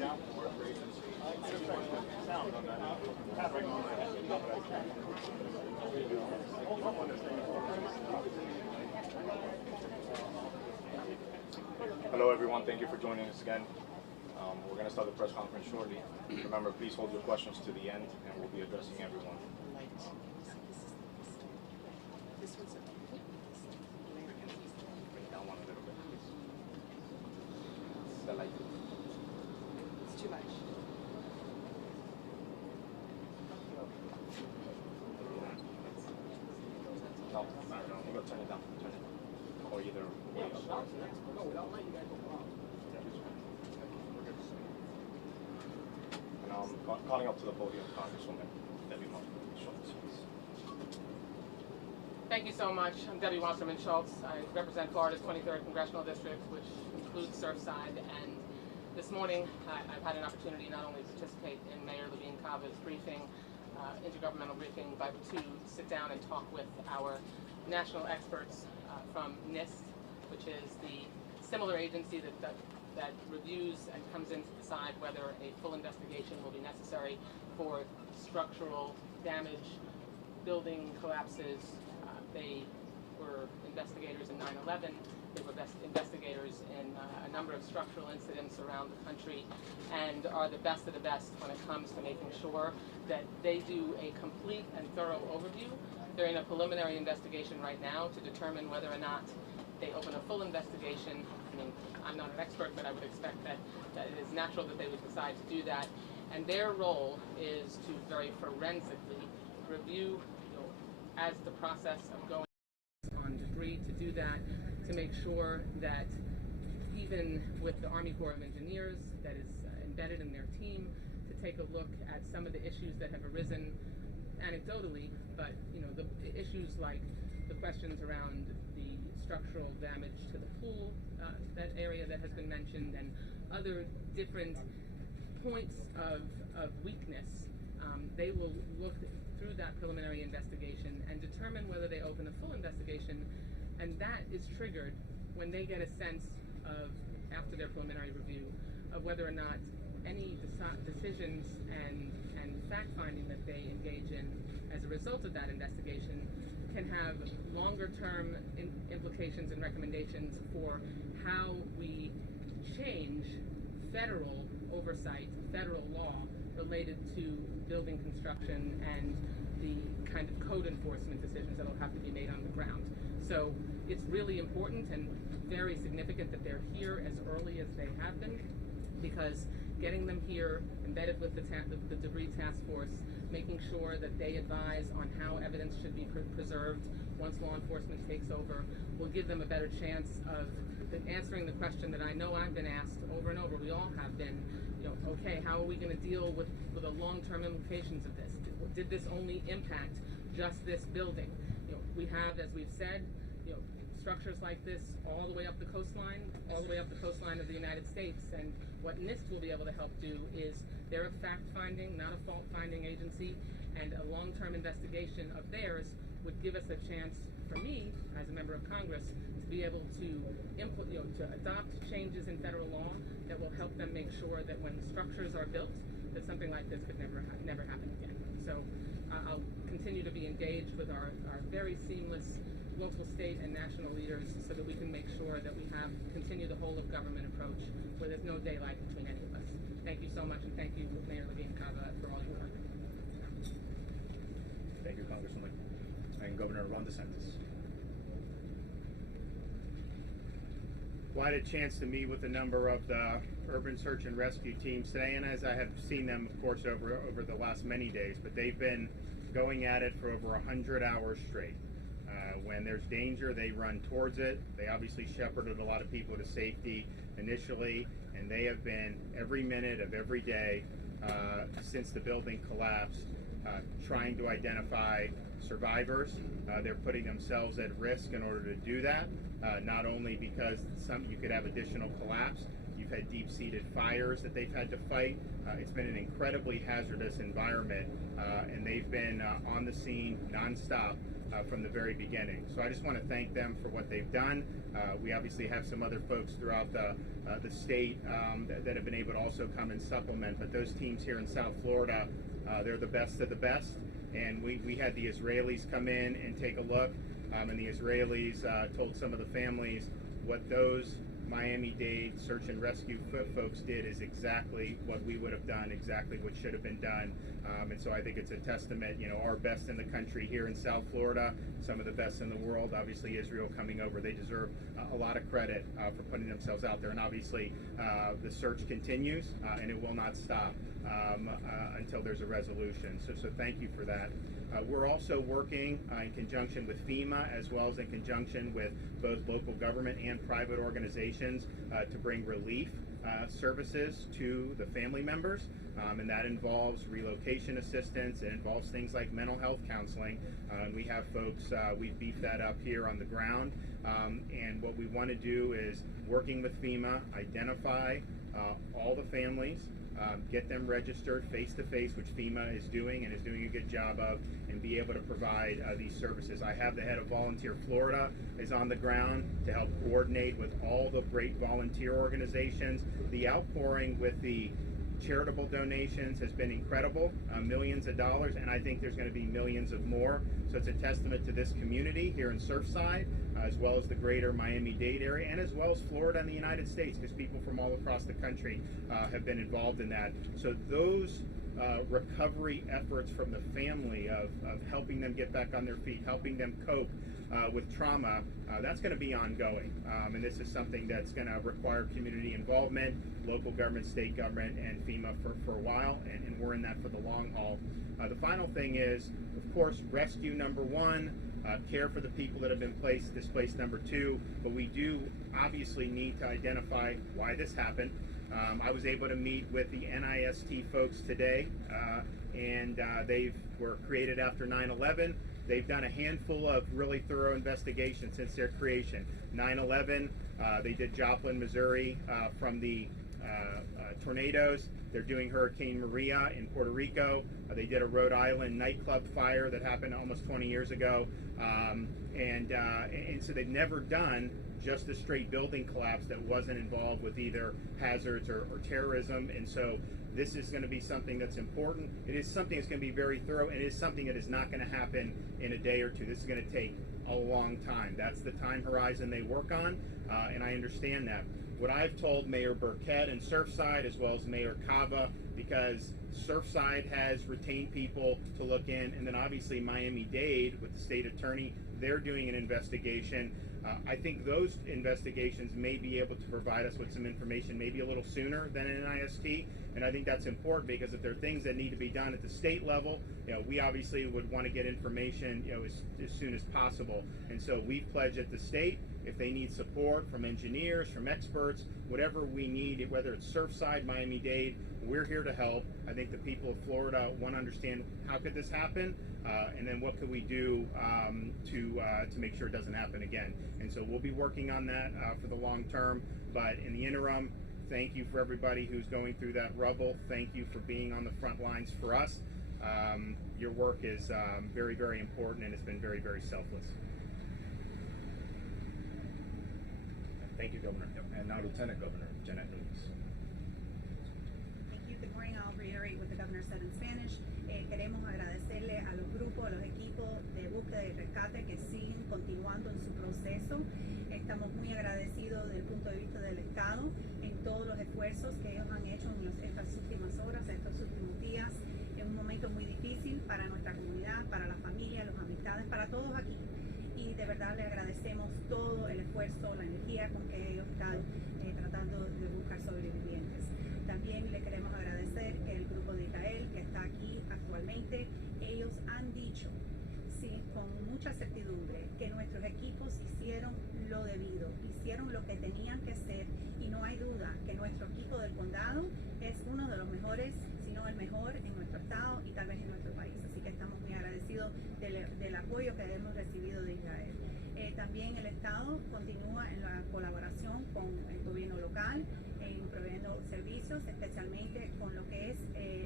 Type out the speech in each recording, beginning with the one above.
Hello everyone, thank you for joining us again. We're going to start the press conference shortly. Remember, please hold your questions to the end and we'll be addressing everyone. Bring it down one a little bit. The light. It's too much. No, you go turn it down. Turn it. Or either way up. And I'm calling up to the podium Congresswoman Debbie Schultz. Thank you so much. I'm Debbie Wasserman Schultz. I represent Florida's 23rd Congressional District, which includes Surfside. And this morning, I've had an opportunity not only to participate in Mayor Levine Cava's briefing, intergovernmental briefing, but to sit down and talk with our national experts from NIST, which is the similar agency that reviews and comes in to decide whether a full investigation will be necessary for structural damage, building collapses. They were investigators in 9/11. They were investigators in a number of structural incidents around the country and are the best of the best when it comes to making sure that they do a complete and thorough overview. They're in a preliminary investigation right now to determine whether or not they open a full investigation. I mean, I'm not an expert, but I would expect that it is natural that they would decide to do that. And their role is to very forensically review, as the process of going on debris, to do that, to make sure that even with the Army Corps of Engineers that is embedded in their team, to take a look at some of the issues that have arisen anecdotally, but the issues like the questions around the structural damage to the pool, that area that has been mentioned, and other different points of weakness. They will look through that preliminary investigation and determine whether they open a full investigation, and that is triggered when they get a sense of, after their preliminary review, of whether or not any decisions and fact-finding that they engage in as a result of that investigation can have longer-term implications and recommendations for how we change federal oversight, federal law related to building construction and the kind of code enforcement decisions that will have to be made on the ground. So it's really important and very significant that they're here as early as they have been, because getting them here, embedded with the debris task force, making sure that they advise on how evidence should be preserved once law enforcement takes over, will give them a better chance of answering the question that I know I've been asked over and over, we all have been, okay, how are we going to deal with the long-term implications of this? Did this only impact just this building? We have, as we've said, structures like this all the way up the coastline, of the United States. And what NIST will be able to help do is, they're a fact-finding, not a fault-finding agency, and a long-term investigation of theirs would give us a chance, for me, as a member of Congress, to be able to to adopt changes in federal law that will help them make sure that when structures are built, that something like this could never happen again. So I'll continue to be engaged with our very seamless local, state, and national leaders so that we can make sure that we continue the whole of government approach where there's no daylight between any of us. Thank you so much, and thank you, Mayor Levine Cava, for all your work. Thank you, Congresswoman. And Governor Ron DeSantis. Well, I had a chance to meet with a number of the urban search and rescue teams today, and as I have seen them, of course, over the last many days, but they've been going at it for over 100 hours straight. When there's danger, they run towards it. They obviously shepherded a lot of people to safety initially, and they have been every minute of every day since the building collapsed trying to identify survivors. They're putting themselves at risk in order to do that, not only because you could have additional collapse. You've They've had deep-seated fires that they've had to fight. It's been an incredibly hazardous environment, and they've been on the scene nonstop from the very beginning. So I just want to thank them for what they've done. We obviously have some other folks throughout the state that have been able to also come and supplement, but those teams here in South Florida, they're the best of the best. And we had the Israelis come in and take a look, and the Israelis told some of the families what those Miami-Dade search and rescue folks did is exactly what we would have done, exactly what should have been done. And so I think it's a testament, our best in the country here in South Florida, some of the best in the world. Obviously, Israel coming over, they deserve a lot of credit for putting themselves out there. And obviously, the search continues, and it will not stop until there's a resolution. So thank you for that. We're also working in conjunction with FEMA as well as in conjunction with both local government and private organizations to bring relief services to the family members, and that involves relocation assistance. It involves things like mental health counseling. We have folks, we've beefed that up here on the ground, and what we want to do is working with FEMA, identify all the families, get them registered face-to-face, which FEMA is doing and is doing a good job of, and be able to provide these services. I have the head of Volunteer Florida is on the ground to help coordinate with all the great volunteer organizations. The outpouring with the charitable donations has been incredible, millions of dollars, and I think there's going to be millions of more. So it's a testament to this community here in Surfside, as well as the greater Miami-Dade area, and as well as Florida and the United States, because people from all across the country have been involved in that. So those recovery efforts from the family of helping them get back on their feet, helping them cope with trauma, that's going to be ongoing. And this is something that's going to require community involvement, local government, state government, and FEMA for a while, and we're in that for the long haul. The final thing is, of course, rescue number one, care for the people that have been displaced number two, but we do obviously need to identify why this happened. I was able to meet with the NIST folks today, and they were created after 9/11. They've done a handful of really thorough investigations since their creation. 9/11, they did Joplin, Missouri, from the tornadoes. They're doing Hurricane Maria in Puerto Rico. They did a Rhode Island nightclub fire that happened almost 20 years ago. And so they've never done just a straight building collapse that wasn't involved with either hazards or terrorism. And so this is going to be something that's important. It is something that's going to be very thorough, and it is something that is not going to happen in a day or two. This is going to take a long time. That's the time horizon they work on, and I understand that. What I've told Mayor Burkett in Surfside, as well as Mayor Cava, because Surfside has retained people to look in, and then obviously Miami-Dade with the state attorney, they're doing an investigation. I think those investigations may be able to provide us with some information maybe a little sooner than an NIST, and I think that's important because if there are things that need to be done at the state level, we obviously would want to get information as soon as possible. And so we've pledged at the state, if they need support from engineers, from experts, whatever we need, whether it's Surfside, Miami-Dade, we're here to help. I think the people of Florida want to understand how could this happen, and then what could we do to make sure it doesn't happen again. And so we'll be working on that for the long term. But in the interim, thank you for everybody who's going through that rubble. Thank you for being on the front lines for us. Your work is very, very important, and it's been very, very selfless. Thank you, Governor. And now Lieutenant Governor Janet Nunes. Thank you. Good morning. I'll reiterate what the governor said in Spanish. Queremos agradecerle a los grupos, a los equipos de búsqueda y rescate que siguen continuando en su proceso. Estamos muy agradecidos desde el punto de vista del Estado en todos los esfuerzos que ellos han hecho en estas últimas horas, estos últimos días. Es un momento muy difícil para nuestra comunidad, para la familia, las amistades, para todos aquí. Y de verdad le agradecemos todo el esfuerzo, la energía con que ellos están tratando de buscar sobrevivientes. También le queremos agradecer que el grupo de Israel que está aquí actualmente, ellos han dicho, sí, con mucha certidumbre, que nuestros equipos hicieron lo debido, hicieron lo que tenían que hacer, y no hay duda que nuestro equipo del condado es uno de los mejores, si no el mejor en nuestro estado y tal vez en nuestro país. Así que estamos muy agradecidos del apoyo que hemos recibido de Israel. También el Estado continúa en la colaboración con el gobierno local en los servicios, especialmente con lo que es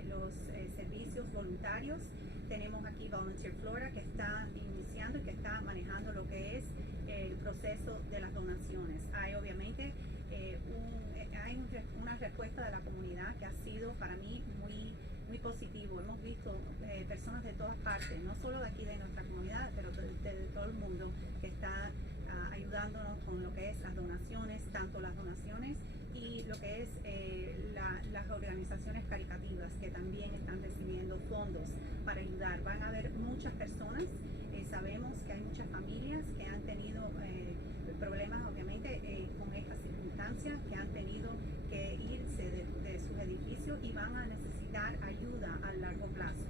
los servicios voluntarios. Tenemos aquí Volunteer Florida, que está iniciando y que está manejando lo que es el proceso de las donaciones. Hay obviamente una respuesta de la comunidad que ha sido para mí muy positivo. Hemos visto personas de todas partes, no solo de aquí de nuestra comunidad, pero de todo el mundo, que está ayudándonos con lo que es las donaciones, tanto las donaciones y lo que es las organizaciones caritativas, que también están recibiendo fondos para ayudar. Van a haber muchas personas, sabemos que hay muchas familias que han tenido problemas obviamente con estas circunstancias, que han tenido que irse de sus edificios y van a necesitar ayuda a largo plazo.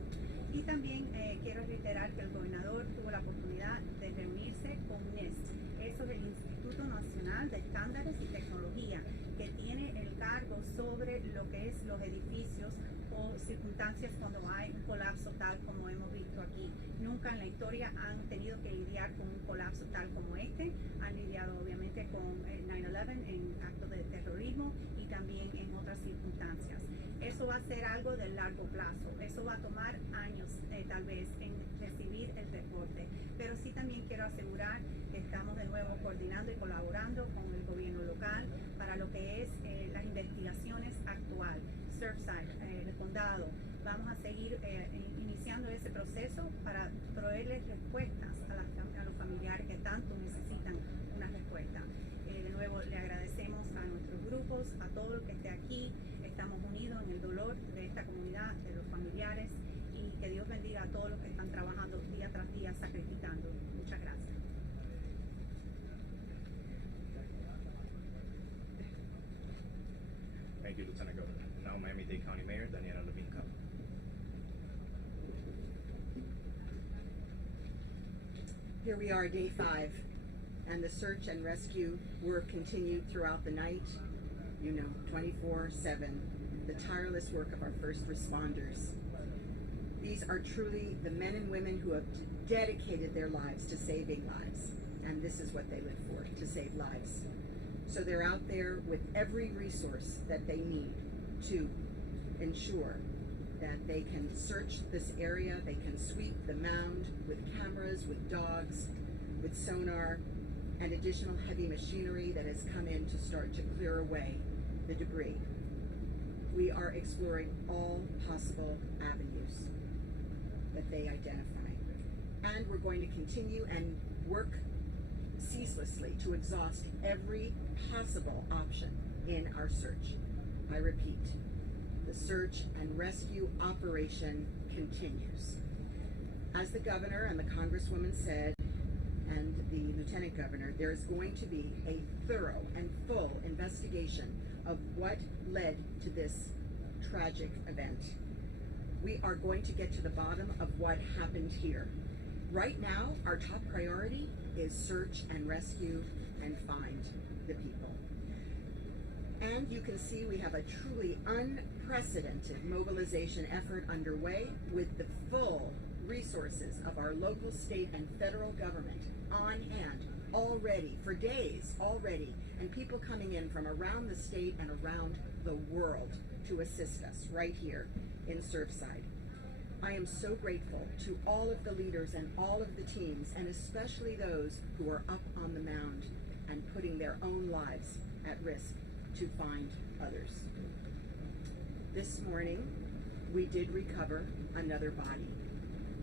Y también quiero reiterar que el gobernador tuvo la oportunidad de reunirse con NIST. Eso es el Instituto Nacional de Estándares y Tecnología, que tiene el cargo sobre lo que es los edificios o circunstancias cuando hay un colapso tal como hemos visto aquí. Nunca en la historia han tenido que lidiar con un colapso tal como este. Han lidiado obviamente con el 9/11 en actos de terrorismo y también en otras circunstancias. Eso va a ser algo de largo plazo. Eso va a tomar años tal vez en recibir el reporte. Pero sí también quiero asegurar que estamos de nuevo coordinando y colaborando con el gobierno local para lo que es las investigaciones actual. Surfside, el condado, vamos a seguir iniciando ese proceso para proveerles respuestas a los familiares que tanto necesitan una respuesta. De nuevo le agradecemos a nuestros grupos, a todo el que esté aquí. Estamos unidos en el dolor de esta comunidad, de los familiares, y que Dios bendiga a todos los que están trabajando día tras día, sacrificando. Muchas gracias. Thank you, Lieutenant Governor. Now Miami-Dade County Mayor Danielle Levine. Here we are, day 5, and the search and rescue work continued throughout the night. 24/7, the tireless work of our first responders. These are truly the men and women who have dedicated their lives to saving lives, and this is what they live for, to save lives. So they're out there with every resource that they need to ensure that they can search this area, they can sweep the mound with cameras, with dogs, with sonar, and additional heavy machinery that has come in to start to clear away the debris. We are exploring all possible avenues that they identify. And we're going to continue and work ceaselessly to exhaust every possible option in our search. I repeat, the search and rescue operation continues. As the governor and the congresswoman said, and the lieutenant governor, there is going to be a thorough and full investigation of what led to this tragic event. We are going to get to the bottom of what happened here. Right now, our top priority is search and rescue and find the people. And you can see we have a truly unprecedented mobilization effort underway with the full resources of our local, state, and federal government on hand already, for days already, and people coming in from around the state and around the world to assist us right here in Surfside. I am so grateful to all of the leaders and all of the teams, and especially those who are up on the mound and putting their own lives at risk to find others. This morning, we did recover another body.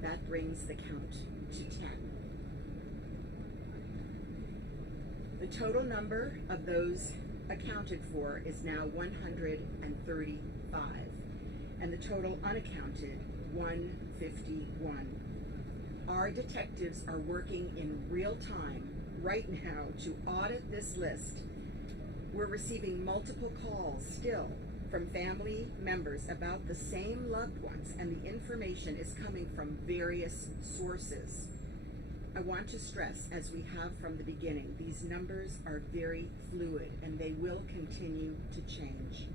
That brings the count to 10. The total number of those accounted for is now 135, and the total unaccounted 151. Our detectives are working in real time right now to audit this list. We're receiving multiple calls still from family members about the same loved ones, and the information is coming from various sources. I want to stress, as we have from the beginning, these numbers are very fluid and they will continue to change.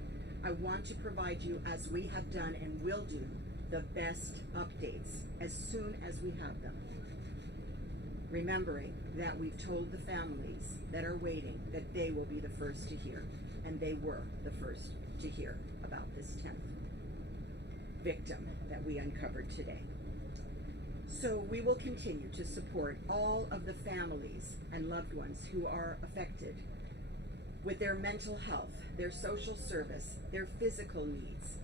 I want to provide you, as we have done and will do, the best updates as soon as we have them. Remembering that we've told the families that are waiting that they will be the first to hear. and they were the first to hear about this 10th victim that we uncovered today. So we will continue to support all of the families and loved ones who are affected with their mental health, their social service, their physical needs.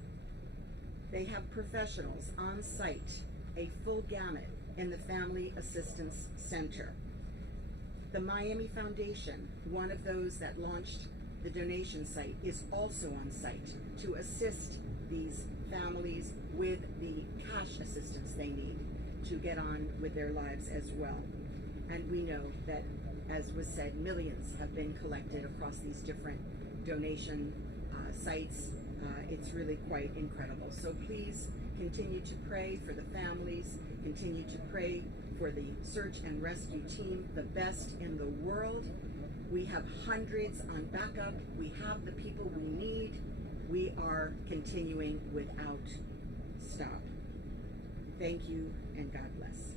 They have professionals on site, a full gamut in the Family Assistance Center. The Miami Foundation, one of those that launched the donation site, is also on site to assist these families with the cash assistance they need to get on with their lives as well. And we know that, as was said, millions have been collected across these different donation sites. It's really quite incredible. So please continue to pray for the families, continue to pray for the search and rescue team, the best in the world. We have hundreds on backup. We have the people we need. We are continuing without stop. Thank you and God bless.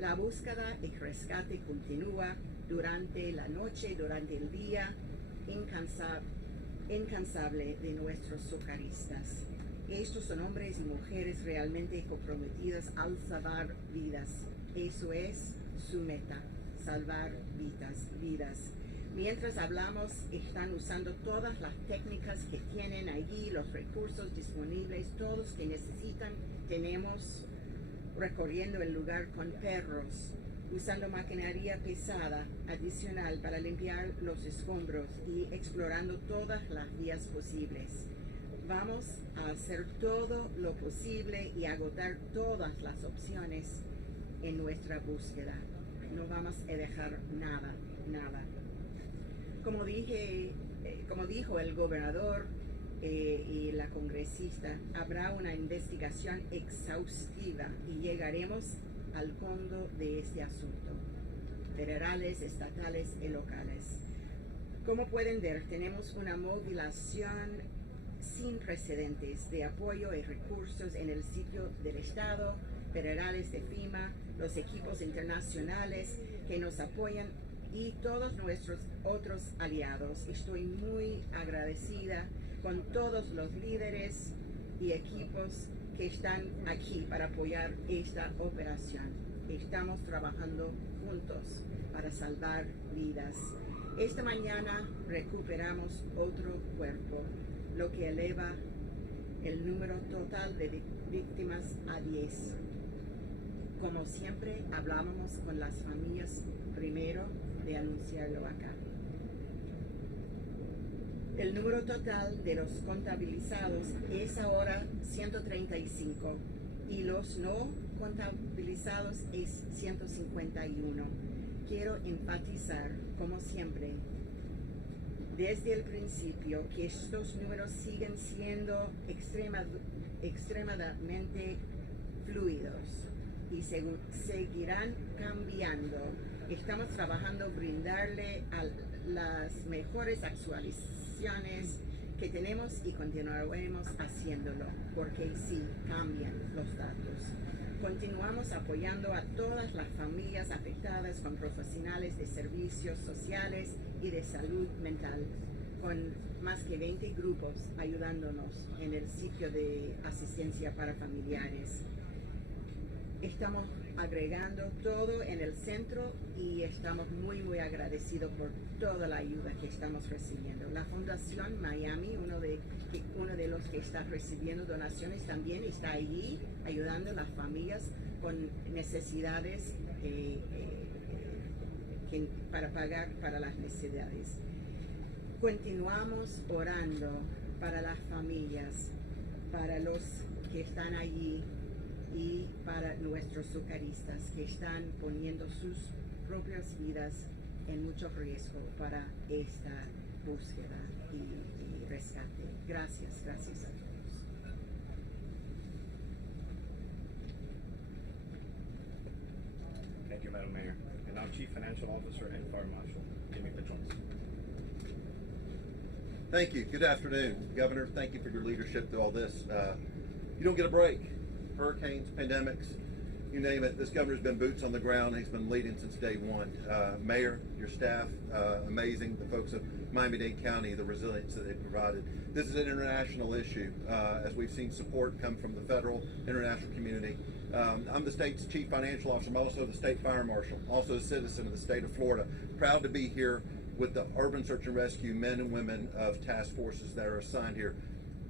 La búsqueda y rescate continúa durante la noche, durante el día, incansable de nuestros socorristas. Estos son hombres y mujeres realmente comprometidos al salvar vidas. Eso es su meta, salvar vidas. Mientras hablamos, están usando todas las técnicas que tienen allí, los recursos disponibles, todos que necesitan. Tenemos recorriendo el lugar con perros, usando maquinaria pesada adicional para limpiar los escombros y explorando todas las vías posibles. Vamos a hacer todo lo posible y agotar todas las opciones en nuestra búsqueda. No vamos a dejar nada. Como dijo el gobernador y la congresista, habrá una investigación exhaustiva y llegaremos al fondo de este asunto, federales, estatales y locales. Como pueden ver, tenemos una movilización sin precedentes de apoyo y recursos en el sitio del Estado, federales de FEMA, los equipos internacionales que nos apoyan y todos nuestros otros aliados. Estoy muy agradecida con todos los líderes y equipos que están aquí para apoyar esta operación. Estamos trabajando juntos para salvar vidas. Esta mañana recuperamos otro cuerpo, lo que eleva el número total de víctimas a 10. Como siempre, hablábamos con las familias primero de anunciarlo acá. El número total de los contabilizados es ahora 135 y los no contabilizados es 151. Quiero enfatizar, como siempre, desde el principio, que estos números siguen siendo extremadamente fluidos y seguirán cambiando. Estamos trabajando brindarle a las mejores actualizaciones que tenemos y continuaremos haciéndolo, porque sí cambian los datos. Continuamos apoyando a todas las familias afectadas con profesionales de servicios sociales y de salud mental, con más que 20 grupos ayudándonos en el sitio de asistencia para familiares. Estamos agregando todo en el centro y estamos muy agradecidos por toda la ayuda que estamos recibiendo. La Fundación Miami, uno de los que está recibiendo donaciones, también está allí ayudando a las familias con necesidades para pagar para las necesidades. Continuamos orando para las familias, para los que están allí y para nuestros socorristas que están poniendo sus propias vidas en mucho riesgo para esta búsqueda y rescate. Gracias a todos. Thank you, Madam Mayor. And now Chief Financial Officer and Fire Marshal, Jimmy Patrones. Thank you. Good afternoon, Governor. Thank you for your leadership through all this. You don't get a break. Hurricanes, pandemics, you name it. This governor's been boots on the ground. He's been leading since day one. Mayor, your staff, amazing. The folks of Miami-Dade County, the resilience that they provided. This is an international issue, as we've seen support come from the federal, international community. I'm the state's chief financial officer. I'm also the state fire marshal, also a citizen of the state of Florida. Proud to be here with the Urban Search and Rescue men and women of task forces that are assigned here.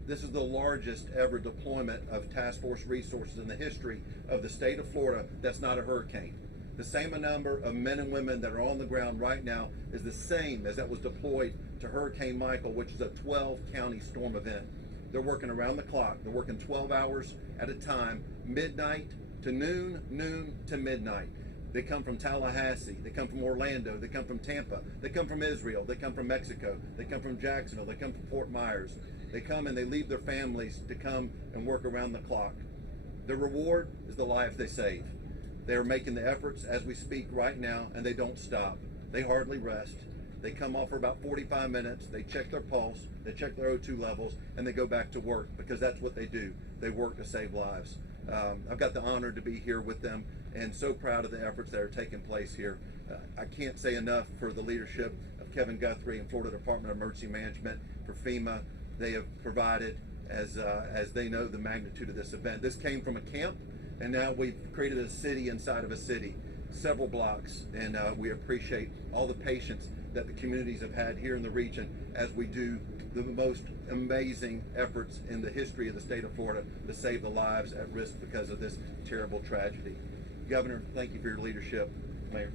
This is the largest ever deployment of task force resources in the history of the state of Florida that's not a hurricane. The same number of men and women that are on the ground right now is the same as that was deployed to Hurricane Michael, which is a 12-county storm event. They're working around the clock. They're working 12 hours at a time, midnight to noon, noon to midnight. They come from Tallahassee, they come from Orlando, they come from Tampa, they come from Israel, they come from Mexico, they come from Jacksonville, they come from Fort Myers. They come and they leave their families to come and work around the clock. The reward is the lives they save. They are making the efforts as we speak right now, and they don't stop. They hardly rest. They come off for about 45 minutes, they check their pulse, they check their O2 levels, and they go back to work, because that's what they do. They work to save lives. I've got the honor to be here with them, and so proud of the efforts that are taking place here. I can't say enough for the leadership of Kevin Guthrie and Florida Department of Emergency Management, for FEMA. They have provided as they know the magnitude of this event. This came from a camp, and now we've created a city inside of a city, several blocks, and we appreciate all the patience that the communities have had here in the region as we do the most amazing efforts in the history of the state of Florida to save the lives at risk because of this terrible tragedy. Governor, thank you for your leadership. Mayor.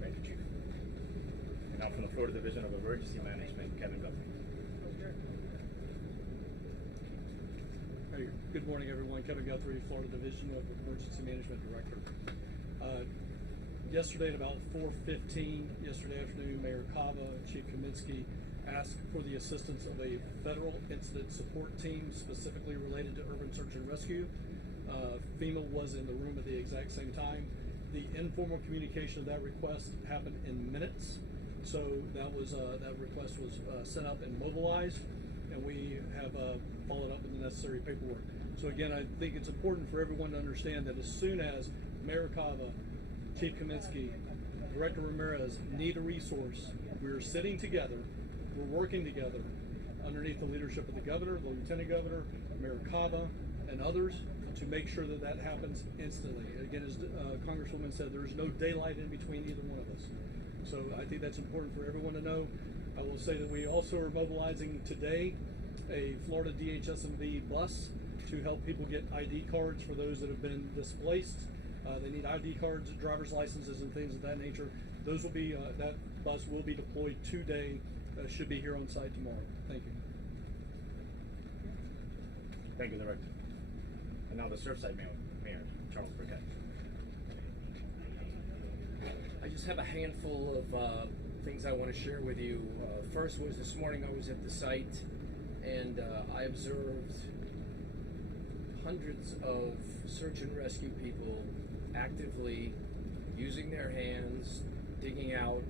Thank you, Chief. And now from the Florida Division of Emergency Management, Kevin Guthrie. Hey, good morning, everyone. Kevin Guthrie, Florida Division of Emergency Management Director. Yesterday at about 4:15 yesterday afternoon, Mayor Cava and Chief Kaminsky asked for the assistance of a federal incident support team specifically related to urban search and rescue. FEMA was in the room at the exact same time. The informal communication of that request happened in minutes, so that request was sent up and mobilized, and we have followed up with the necessary paperwork. So again, I think it's important for everyone to understand that as soon as Mayor Cava, Chief Kaminsky, Director Ramirez need a resource, we're sitting together, we're working together underneath the leadership of the governor, the lieutenant governor, Mayor Cava, and others to make sure that that happens instantly. Again, as Congresswoman said, there is no daylight in between either one of us. So I think that's important for everyone to know. I will say that we also are mobilizing today a Florida DHS&V bus to help people get ID cards for those that have been displaced. They need ID cards, driver's licenses, and things of that nature. Those will be, that bus will be deployed today, should be here on site tomorrow. Thank you. Thank you, Director. And now the Surfside Mayor, Charles Burkett. I just have a handful of things I want to share with you. First was this morning I was at the site, and I observed hundreds of search and rescue people actively using their hands, digging out,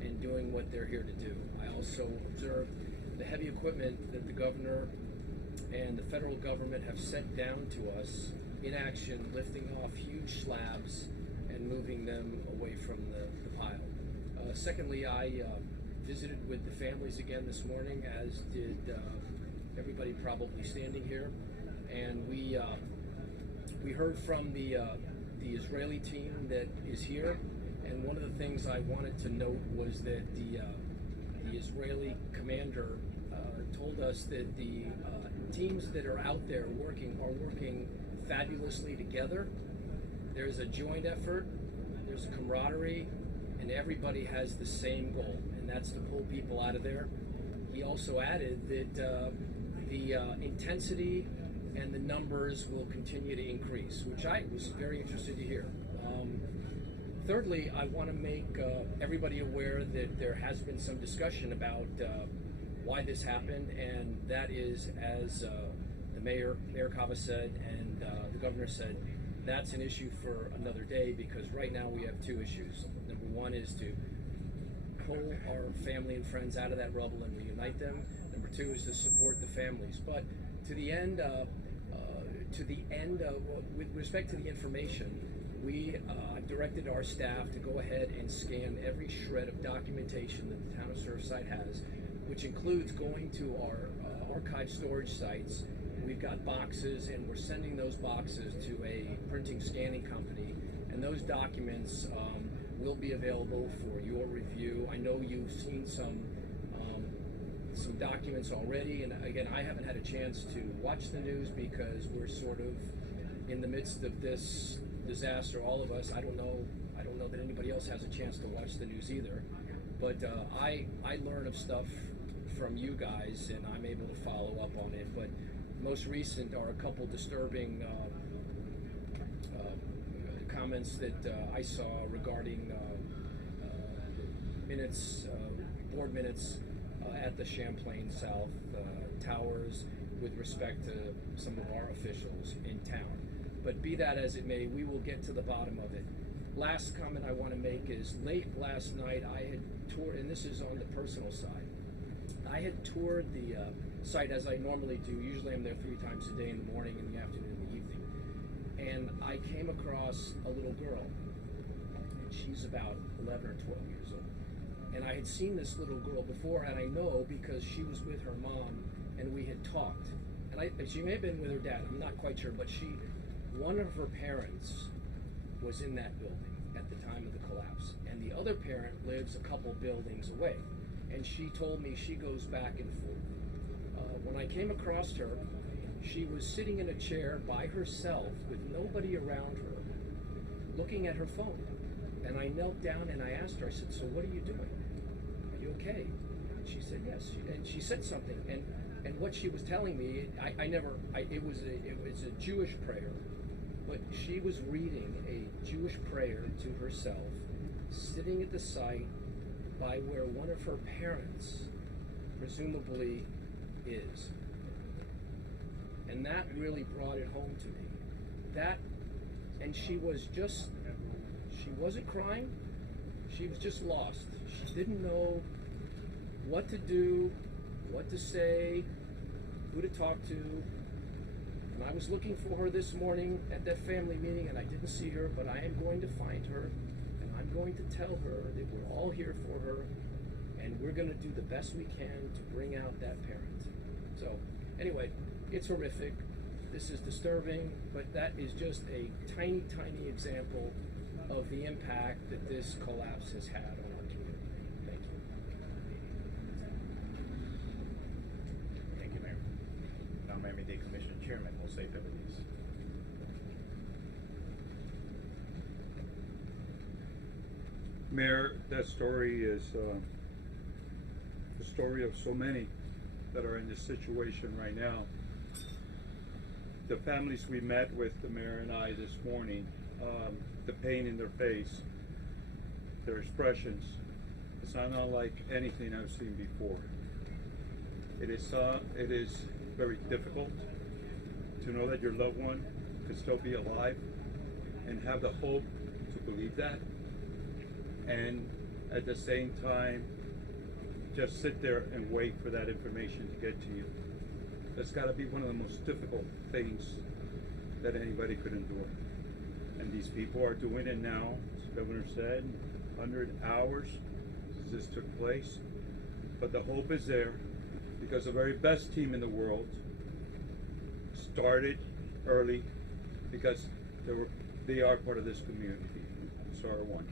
and doing what they're here to do. I also observed the heavy equipment that the governor and the federal government have sent down to us in action, lifting off huge slabs and moving them away from the pile. Secondly, I visited with the families again this morning, as did everybody probably standing here, and we heard from the Israeli team that is here, and one of the things I wanted to note was that the Israeli commander told us that the teams that are out there are working fabulously together. There's a joint effort, there's a camaraderie, and everybody has the same goal, and that's to pull people out of there. He also added that the intensity and the numbers will continue to increase, which I was very interested to hear. Thirdly, I want to make everybody aware that there has been some discussion about why this happened, and that is, as the Mayor Cava said, and the Governor said, that's an issue for another day, because right now we have two issues. Number one is to pull our family and friends out of that rubble and reunite them. Number two is to support the families. But to the end, with respect to the information, I've directed our staff to go ahead and scan every shred of documentation that the town of Surfside has, which includes going to our archive storage sites. We've got boxes, and we're sending those boxes to a printing scanning company, and those documents will be available for your review. I know you've seen some documents already, and again, I haven't had a chance to watch the news because we're sort of in the midst of this disaster, all of us. I don't know that anybody else has a chance to watch the news either, but I learn of stuff from you guys, and I'm able to follow up on it. But most recent are a couple disturbing comments that I saw regarding board minutes at the Champlain South Towers with respect to some of our officials in town. But be that as it may, we will get to the bottom of it. Last comment I want to make is late last night I had toured, and this is on the personal side, I had toured the site as I normally do. Usually I'm there 3 times a day, in the morning, in the afternoon, in the evening. And I came across a little girl, and she's about 11 or 12 years old. And I had seen this little girl before, and I know because she was with her mom, and we had talked. And she may have been with her dad, I'm not quite sure, but one of her parents was in that building at the time of the collapse, and the other parent lives a couple buildings away. And she told me she goes back and forth. When I came across her, she was sitting in a chair by herself with nobody around her, looking at her phone. And I knelt down and I asked her, I said, "So what are you doing? Are you okay?" And she said, "Yes." And she said something. And what she was telling me, it was a Jewish prayer, but she was reading a Jewish prayer to herself, sitting at the site by where one of her parents presumably is. And that really brought it home to me. And she wasn't crying, she was just lost. She didn't know what to do, what to say, who to talk to. And I was looking for her this morning at that family meeting, and I didn't see her, but I am going to find her. I'm going to tell her that we're all here for her, and we're going to do the best we can to bring out that parent. So, anyway, it's horrific. This is disturbing, but that is just a tiny, tiny example of the impact that this collapse has had on our community. Thank you. Thank you, Mayor. Now, MiamiDade Commissioner Chairman Jose Benavides. Mayor, that story is the story of so many that are in this situation right now. The families we met with, the mayor and I, this morning, the pain in their face, their expressions, it's not unlike anything I've seen before. It is very difficult to know that your loved one could still be alive and have the hope to believe that, and at the same time just sit there and wait for that information to get to you. That's got to be one of the most difficult things that anybody could endure. And these people are doing it now, as the governor said, 100 hours since this took place. But the hope is there because the very best team in the world started early because they are part of this community, SAR 1.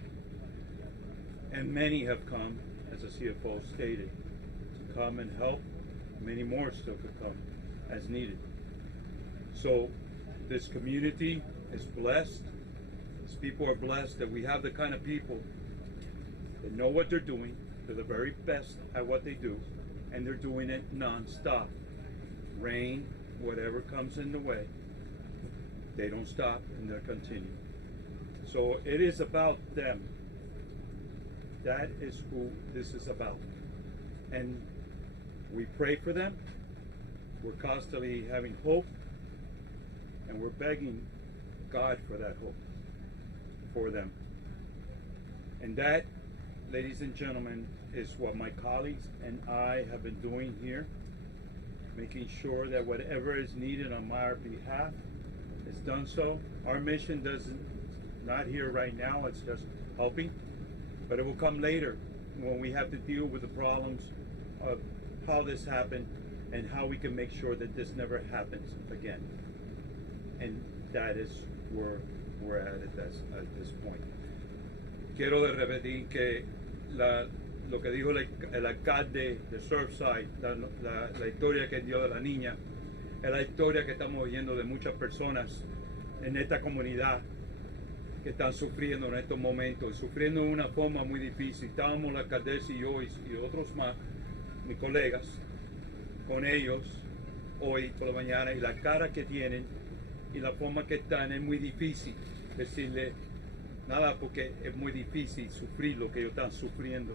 And many have come, as the CFO stated, to come and help. Many more still could come as needed. So this community is blessed. These people are blessed that we have the kind of people that know what they're doing. They're the very best at what they do, and they're doing it non-stop. Rain, whatever comes in the way, they don't stop and they'll continue. So it is about them. That is who this is about. And we pray for them. We're constantly having hope, and we're begging God for that hope for them. And that, ladies and gentlemen, is what my colleagues and I have been doing here, making sure that whatever is needed on my behalf is done so. Our mission doesn't not here right now, it's just helping. But it will come later when we have to deal with the problems of how this happened and how we can make sure that this never happens again. And that is where we're at this point. Quiero repetir que lo que dijo el alcalde de Surfside, la historia que dio de la niña, es la historia que estamos oyendo de muchas personas en esta comunidad que están sufriendo en estos momentos, sufriendo de una forma muy difícil. Estábamos la alcaldesa y yo y otros más, mis colegas, con ellos hoy por la mañana, y la cara que tienen y la forma que están es muy difícil decirle nada, porque es muy difícil sufrir lo que ellos están sufriendo.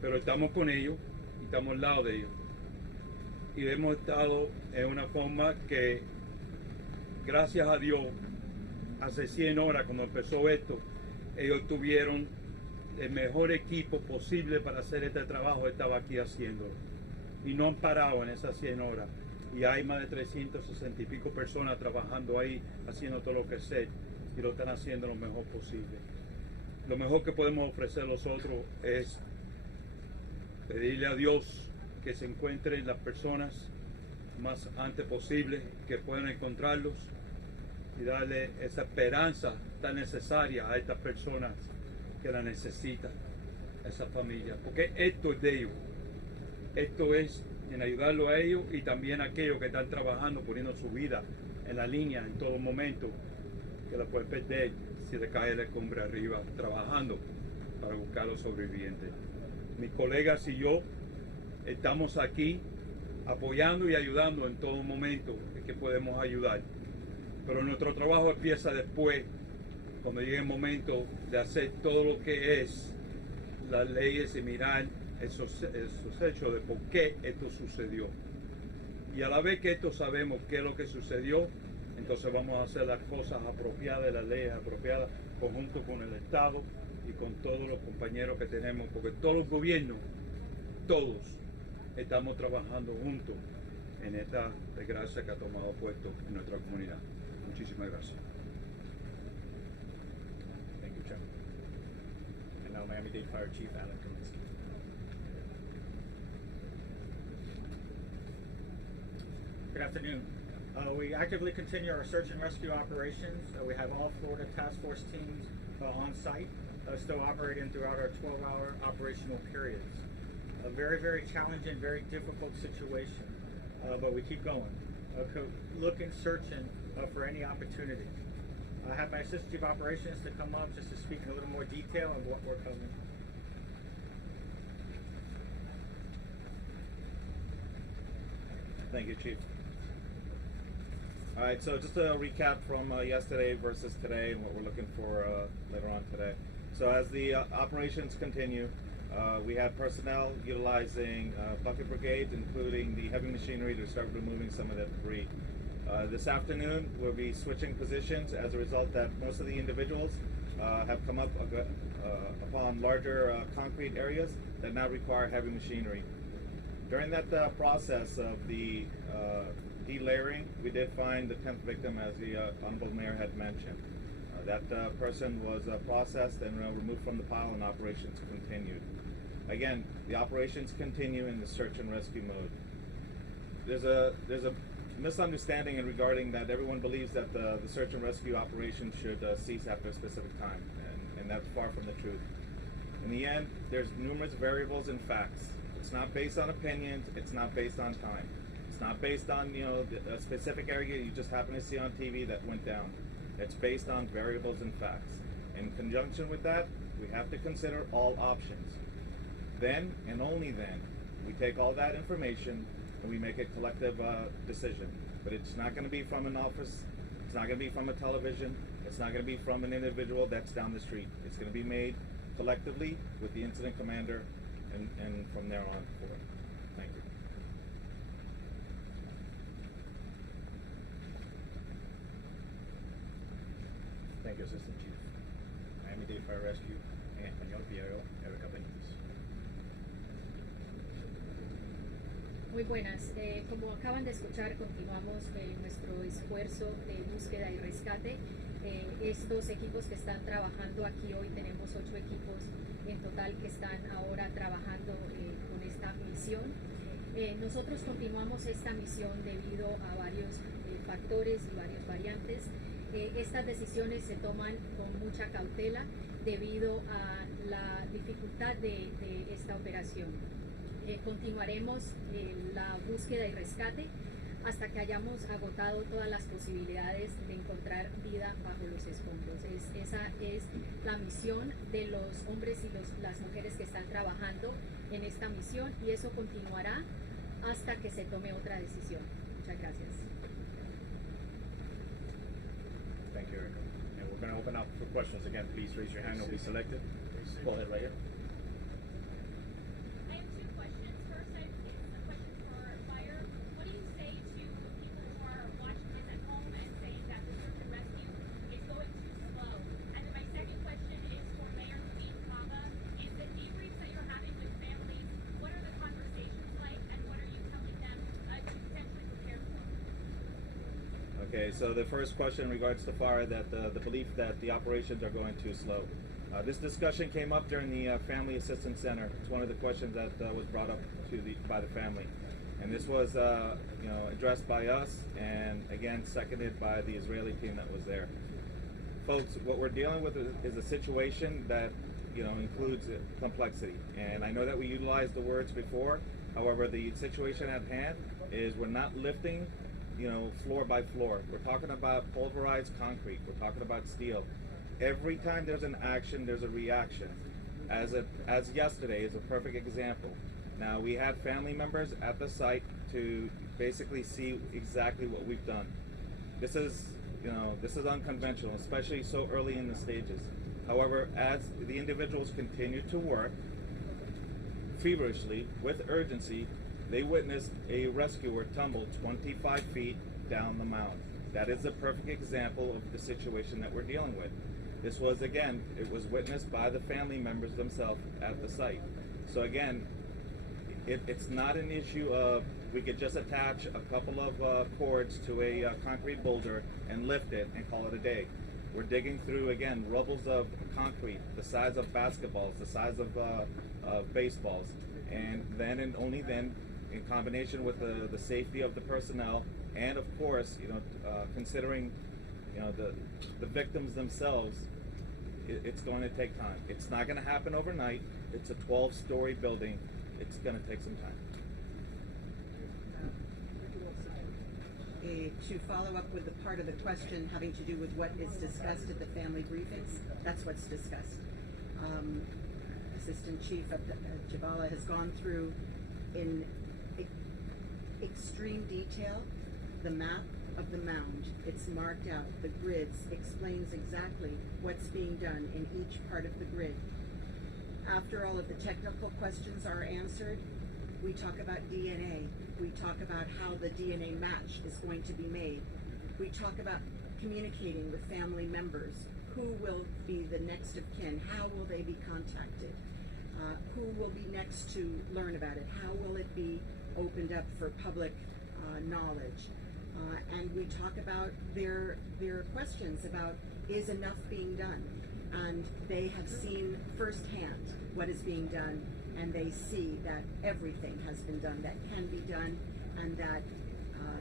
Pero estamos con ellos y estamos al lado de ellos. Y hemos estado en una forma que, gracias a Dios, hace 100 horas cuando empezó esto, ellos tuvieron el mejor equipo posible para hacer este trabajo, estaba aquí haciéndolo. Y no han parado en esas 100 horas. Y hay más de 360 y pico personas trabajando ahí, haciendo todo lo que sé, y lo están haciendo lo mejor posible. Lo mejor que podemos ofrecer nosotros es pedirle a Dios que se encuentren las personas más antes posible, que puedan encontrarlos y darle esa esperanza tan necesaria a estas personas que la necesitan, a esa familia. Porque esto es de ellos. Esto es en ayudarlo a ellos y también a aquellos que están trabajando, poniendo su vida en la línea en todo momento, que la pueden perder si le cae la cumbre arriba, trabajando para buscar a los sobrevivientes. Mis colegas y yo estamos aquí apoyando y ayudando en todo momento en que podemos ayudar. Pero nuestro trabajo empieza después, cuando llegue el momento de hacer todo lo que es las leyes y mirar esos hechos de por qué esto sucedió. Y a la vez que esto sabemos qué es lo que sucedió, entonces vamos a hacer las cosas apropiadas, las leyes apropiadas, conjunto con el Estado y con todos los compañeros que tenemos, porque todos los gobiernos, todos estamos trabajando juntos en esta desgracia que ha tomado puesto en nuestra comunidad. Muchísimas gracias. Thank you, Chairman. And now Miami-Dade Fire Chief Alan Kaminsky. Good afternoon. We actively continue our search and rescue operations. We have all Florida task force teams on site, still operating throughout our 12-hour operational periods. A very, very challenging, very difficult situation, but we keep going. Looking, searching for any opportunity. I have my Assistant Chief of Operations to come up just to speak in a little more detail on what we're covering. Thank you, Chief. All right, so just a recap from yesterday versus today and what we're looking for later on today. So as the operations continue, we had personnel utilizing bucket brigades, including the heavy machinery, to start removing some of the debris. This afternoon, we'll be switching positions as a result that most of the individuals have come up upon larger concrete areas that now require heavy machinery. During that process of the delayering, we did find the 10th victim, as the Honorable Mayor had mentioned. That person was processed and removed from the pile, and operations continued. Again, the operations continue in the search and rescue mode. There's a misunderstanding in regarding that everyone believes that the search and rescue operation should cease after a specific time, and that's far from the truth. In the end, there's numerous variables and facts. It's not based on opinions. It's not based on time. It's not based on, a specific area you just happen to see on TV that went down. It's based on variables and facts. In conjunction with that, we have to consider all options. Then, and only then, we take all that information and we make a collective decision. But it's not going to be from an office. It's not going to be from a television. It's not going to be from an individual that's down the street. It's going to be made collectively with the incident commander and from there on forward. Thank you. Thank you, Assistant Chief. Miami-Dade Fire Rescue, Danielle Levine. Muy buenas. Como acaban de escuchar, continuamos nuestro esfuerzo de búsqueda y rescate. Estos equipos que están trabajando aquí hoy, tenemos 8 equipos en total que están ahora trabajando con esta misión. Nosotros continuamos esta misión debido a varios factores y varias variantes. Estas decisiones se toman con mucha cautela debido a la dificultad de esta operación. Continuaremos la búsqueda y rescate hasta que hayamos agotado todas las posibilidades de encontrar vida bajo los escombros. Esa es la misión de los hombres y las mujeres que están trabajando en esta misión, y eso continuará hasta que se tome otra decisión. Muchas gracias. Thank you, Erica. And we're going to open up for questions. Again, please raise your hand. You'll be selected. Go ahead, right here. I have 2 questions. First, it's a question for Fire. What do you say to people who are watching this at home and saying that the search and rescue is going too slow? And then my second question is for Mayor Levine Cava. Is the debriefs that you're having with families, what are the conversations like, and what are you telling them to potentially prepare for? Okay, so the first question in regards to fire, that the belief that the operations are going too slow. This discussion came up during the Family Assistance Center. It's one of the questions that was brought up by the family, and this was addressed by us, and again seconded by the Israeli team that was there. Folks, what we're dealing with is a situation that includes complexity, and I know that we utilized the words before. However, the situation at hand is we're not lifting floor by floor. We're talking about pulverized concrete. We're talking about steel. Every time there's an action, there's a reaction. As yesterday is a perfect example. Now, we had family members at the site to basically see exactly what we've done. This is unconventional, especially so early in the stages. However, as the individuals continue to work feverishly with urgency, they witnessed a rescuer tumble 25 feet down the mound. That is a perfect example of the situation that we're dealing with. This was, again, it was witnessed by the family members themselves at the site. So again, it's not an issue of we could just attach a couple of cords to a concrete boulder and lift it and call it a day. We're digging through, again, rubbles of concrete, the size of basketballs, the size of baseballs, and then and only then, in combination with the safety of the personnel, and of course, considering, the victims themselves, it's going to take time. It's not going to happen overnight. It's a 12-story building. It's going to take some time. To follow up with the part of the question having to do with what is discussed at the family briefings, that's what's discussed. Assistant Chief Jabala has gone through in extreme detail the map of the mound. It's marked out. The grids explains exactly what's being done in each part of the grid. After all of the technical questions are answered, we talk about DNA. We talk about how the DNA match is going to be made. We talk about communicating with family members. Who will be the next of kin? How will they be contacted? Who will be next to learn about it? How will it be opened up for public knowledge? And we talk about their questions about, is enough being done? And they have seen firsthand what is being done, and they see that everything has been done that can be done, and that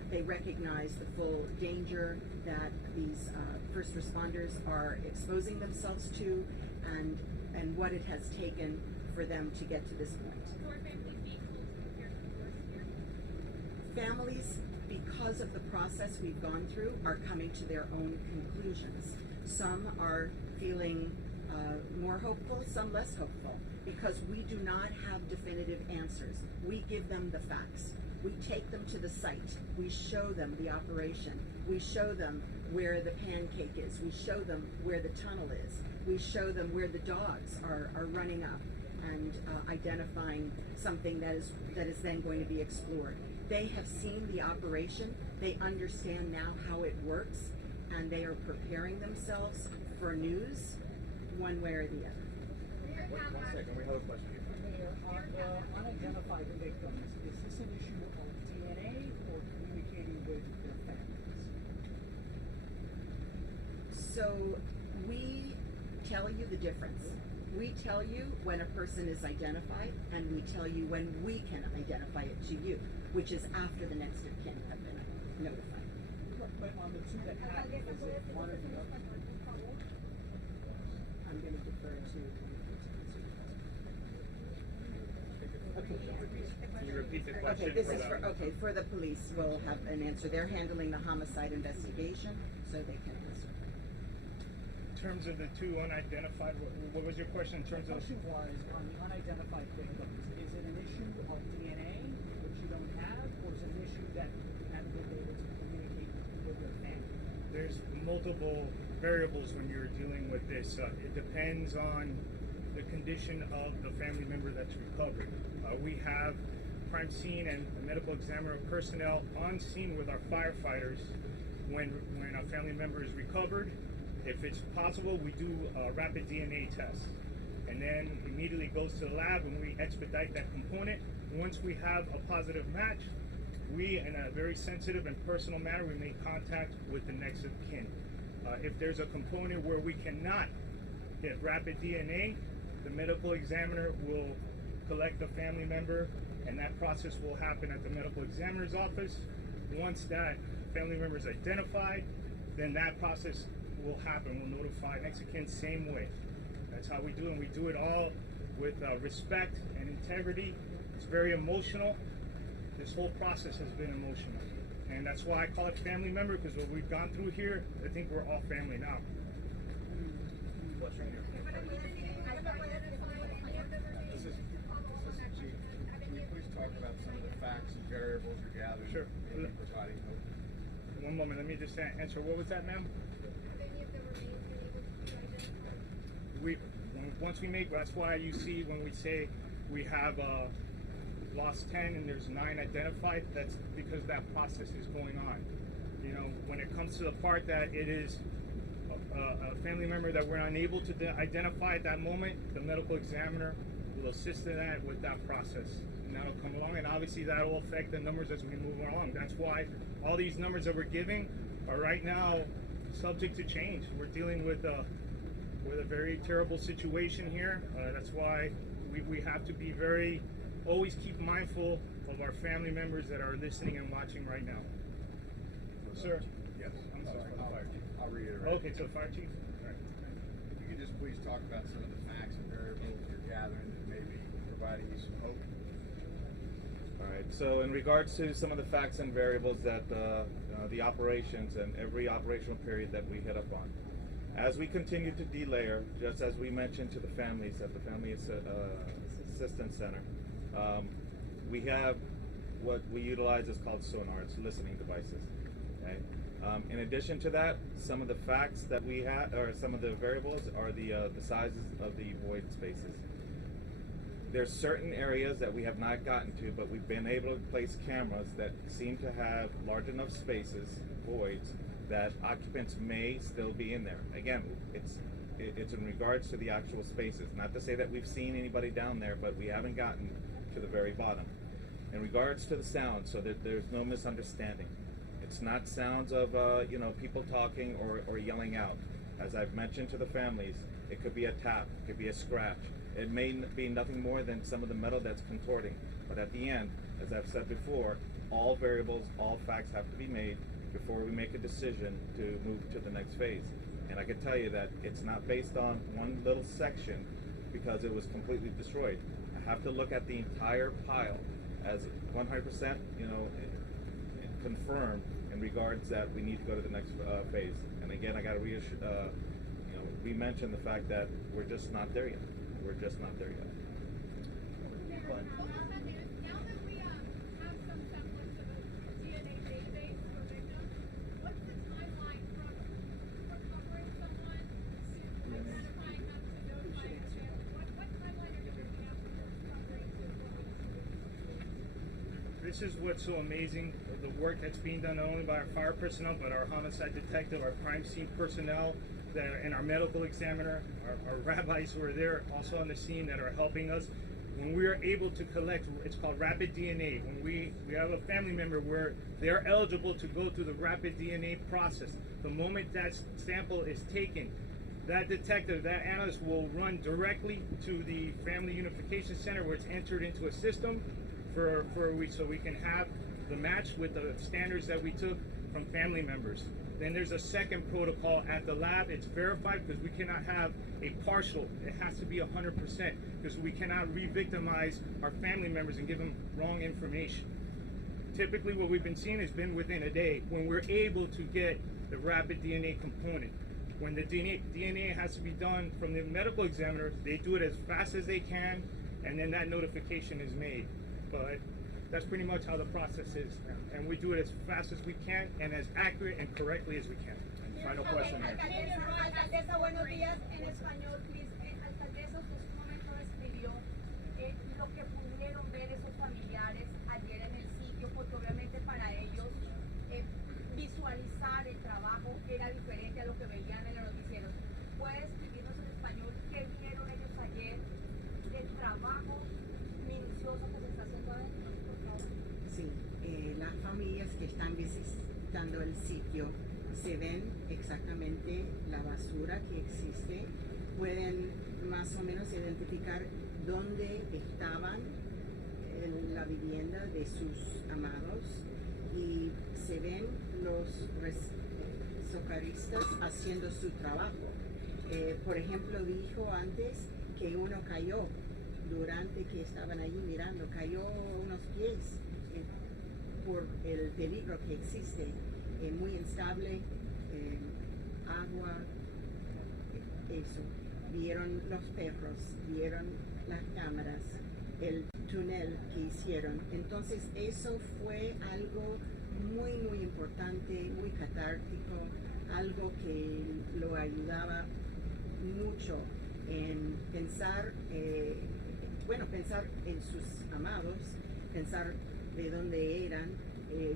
they recognize the full danger that these first responders are exposing themselves to, and what it has taken for them to get to this point. Families, because of the process we've gone through, are coming to their own conclusions. Some are feeling more hopeful, some less hopeful, because we do not have definitive answers. We give them the facts. We take them to the site. We show them the operation. We show them where the pancake is. We show them where the tunnel is. We show them where the dogs are running up and identifying something that is then going to be explored. They have seen the operation. They understand now how it works, and they are preparing themselves for news one way or the other. One second, we have a question. On the unidentified victims, is this an issue of DNA or communicating with their families? So tell you when a person is identified, and we tell you when we can identify it to you, which is after the next of kin have been notified. But on the two that have, is it one or the other? I'm going to defer to. Can you repeat the question? Okay, this is for the police. We'll have an answer. They're handling the homicide investigation, so they can answer. In terms of the two unidentified, what was your question in terms of? The question was on the unidentified victims. Is it an issue of DNA, which you don't have, or is it an issue that you haven't been able to communicate with your family? There's multiple variables when you're dealing with this. It depends on the condition of the family member that's recovered. We have crime scene and medical examiner personnel on scene with our firefighters when a family member is recovered. If it's possible, we do a rapid DNA test, and then immediately goes to the lab and we expedite that component. Once we have a positive match, we, in a very sensitive and personal manner, we make contact with the next of kin. If there's a component where we cannot get rapid DNA, the medical examiner will collect the family member, and that process will happen at the medical examiner's office. Once that family member is identified, then that process will happen. We'll notify next of kin same way. That's how we do it, and we do it all with respect and integrity. It's very emotional. This whole process has been emotional, and that's why I call it family member, because what we've gone through here, I think we're all family now. Talk about some of the facts and variables you're gathering. Sure. Maybe providing hope. One moment, let me just answer. What was that, ma'am? Once we make, that's why you see when we say we have lost 10 and there's 9 identified, that's because that process is going on. You know, when it comes to the part that it is a family member that we're unable to identify at that moment, the medical examiner will assist in that with that process. And that'll come along, and obviously that will affect the numbers as we move along. That's why all these numbers that we're giving are right now subject to change. We're dealing with a very terrible situation here. That's why we have to be always keep mindful of our family members that are listening and watching right now. Sir? Yes, I'm sorry. I'll reiterate. Okay, so fire chief. All right. If you could just please talk about some of the facts and variables you're gathering that may be providing you some hope. All right, so in regards to some of the facts and variables that the operations and every operational period that we hit up on, as we continue to delayer, just as we mentioned to the families at the Family Assistance Center, we have what we utilize is called sonar. It's listening devices. Okay. In addition to that, some of the facts that we have, or some of the variables, are the sizes of the void spaces. There's certain areas that we have not gotten to, but we've been able to place cameras that seem to have large enough spaces, voids, that occupants may still be in there. Again, it's in regards to the actual spaces. Not to say that we've seen anybody down there, but we haven't gotten to the very bottom. In regards to the sound, so that there's no misunderstanding. It's not sounds of people talking or yelling out. As I've mentioned to the families, it could be a tap, it could be a scratch. It may be nothing more than some of the metal that's contorting. But at the end, as I've said before, all variables, all facts have to be made before we make a decision to move to the next phase. And I can tell you that it's not based on one little section because it was completely destroyed. I have to look at the entire pile as 100%, confirmed in regards that we need to go to the next phase. And again, I got to reassure, re-mention the fact that we're just not there yet. We're just not there yet. Now that we have some semblance of a DNA database for victims, what's the timeline from recovering someone to identifying them to notifying the family? What timeline are you looking at from recovery to what we This is what's so amazing, the work that's being done not only by our fire personnel, but our homicide detective, our crime scene personnel, and our medical examiner, our rabbis who are there also on the scene that are helping us. When we are able to collect, it's called rapid DNA. When we have a family member where they are eligible to go through the rapid DNA process, the moment that sample is taken, that detective, that analyst will run directly to the Family Unification Center where it's entered into a system so we can have the match with the standards that we took from family members. Then there's a second protocol at the lab. It's verified because we cannot have a partial. It has to be 100% because we cannot re-victimize our family members and give them wrong information. Typically what we've been seeing has been within a day when we're able to get the rapid DNA component. When the DNA has to be done from the medical examiner, they do it as fast as they can, and then that notification is made. But that's pretty much how the process is, and we do it as fast as we can and as accurate and correctly as we can. Final question here. Alcaldesa, buenos días. En español, please. Alcaldesa, usted en su momento describió lo que pudieron ver esos familiares ayer en el sitio, porque obviamente para ellos visualizar el trabajo era diferente a lo que veían en los noticieros. ¿Puede escribirnos en español qué vieron ellos ayer del trabajo minucioso que se está haciendo adentro, por favor? Sí, las familias que están visitando el sitio se ven exactamente la basura que existe, pueden más o menos identificar dónde estaban en la vivienda de sus amados y se ven los socorristas haciendo su trabajo. Por ejemplo, dijo antes que uno cayó durante que estaban allí mirando, cayó unos pies por el peligro que existe, muy instable, agua, eso. Vieron los perros, vieron las cámaras, el túnel que hicieron. Entonces eso fue algo muy muy importante, muy catártico, algo que lo ayudaba mucho en pensar, pensar en sus amados, pensar de dónde eran, y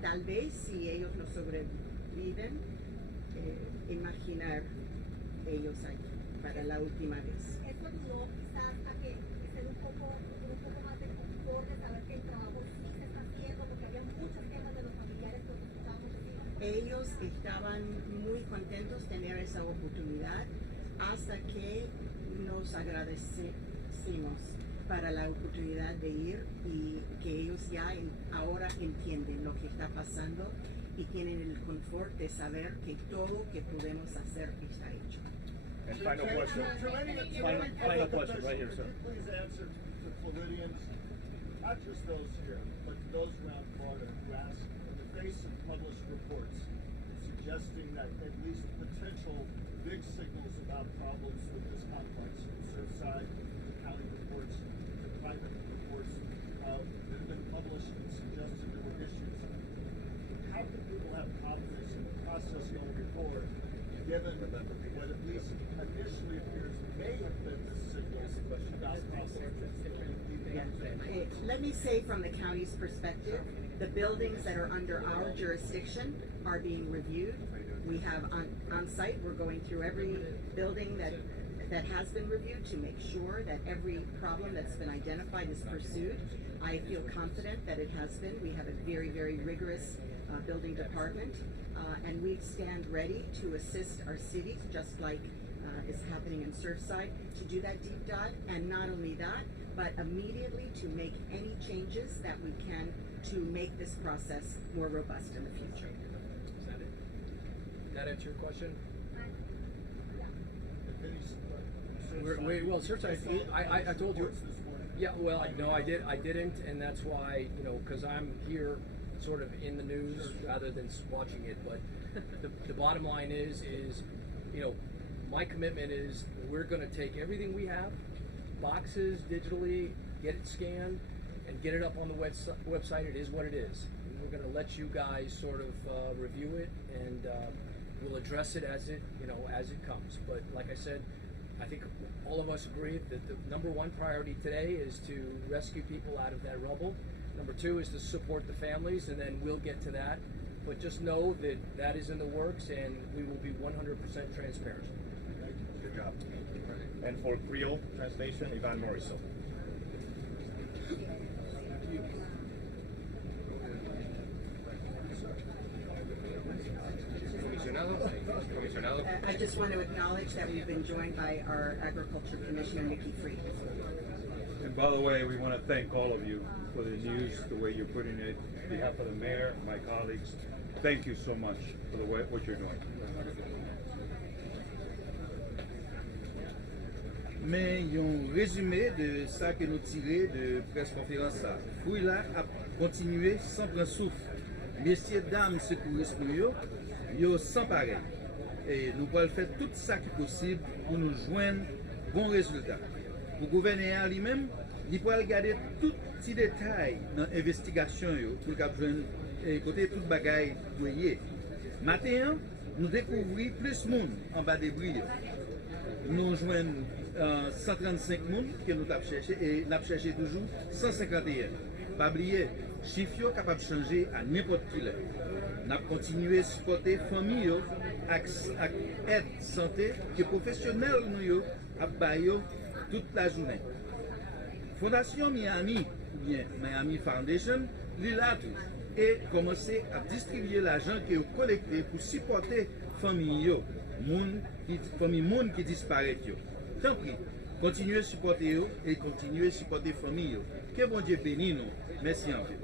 tal vez si ellos no sobreviven, imaginar ellos allí para la última vez. Esto ayudó quizás a que estén un poco más de confort de saber que el trabajo sí se está haciendo, porque había muchas quejas de los familiares que nos escuchábamos decir. Ellos estaban muy contentos de tener esa oportunidad hasta que nos agradecimos para la oportunidad de ir y que ellos ya ahora entienden lo que está pasando y tienen el confort de saber que todo que podemos hacer está hecho. And final question. Final question, right here, sir. Please answer to Floridians, not just those here, but to those around Florida who ask, in the face of published reports suggesting that at least potential big signals about problems with this complex, from Surfside to county reports to private reports that have been published and suggested there were issues. How can people have confidence in the process going forward, given what at least initially appears may have been the signals about problems? Let me say from the county's perspective, the buildings that are under our jurisdiction are being reviewed. We have on site, we're going through every building that has been reviewed to make sure that every problem that's been identified is pursued. I feel confident that it has been. We have a very, very rigorous building department, and we stand ready to assist our cities, just like is happening in Surfside, to do that deep dive, and not only that, but immediately to make any changes that we can to make this process more robust in the future. Is that it? Did that answer your question? Well, Surfside, I told you. Yeah, well, no, I didn't, and that's why, because I'm here sort of in the news rather than watching it. But the bottom line is, my commitment is we're going to take everything we have, boxes digitally, get it scanned, and get it up on the website. It is what it is. And we're going to let you guys sort of review it, and we'll address it as it comes. But like I said, I think all of us agree that the number one priority today is to rescue people out of that rubble. Number two is to support the families, and then we'll get to that. But just know that that is in the works, and we will be 100% transparent. Good job. And for Creole translation, Ivan Morisot. Comisionado, I just want to acknowledge that we've been joined by our Agriculture Commissioner, Nikki Freed. And by the way, we want to thank all of you for the news, the way you're putting it. On behalf of the mayor, my colleagues, thank you so much for the way what you're doing. Mais yon résumé de ça que nous tirons de presse conférence là. Fouille là a continué sans prendre souffle. Messieurs, dames, secouristes yo sans pareil. Et nous allons faire tout ça qui est possible pour nous joindre bon résultat. Pour le gouvernement lui-même, il peut regarder tout petit détail dans l'investigation pour joindre côté toute bagaille doyer. Matin, nous découvrons plus de monde en bas des brilles. Nous joignons 135 personnes que nous avons cherché et nous avons cherché toujours 151. Pas oublier, chiffre capable de changer à n'importe quelle heure. Nous avons continué à supporter les familles avec aide santé que les professionnels nous ont toute la journée. Fondation Miami, ou bien Miami Foundation, est là tout et commencé à distribuer l'argent qui est collecté pour supporter les familles qui disparaissent. Tant pis, continuez à supporter eux et continuez à supporter les familles. Que bon Dieu bénisse nous. Merci en fait.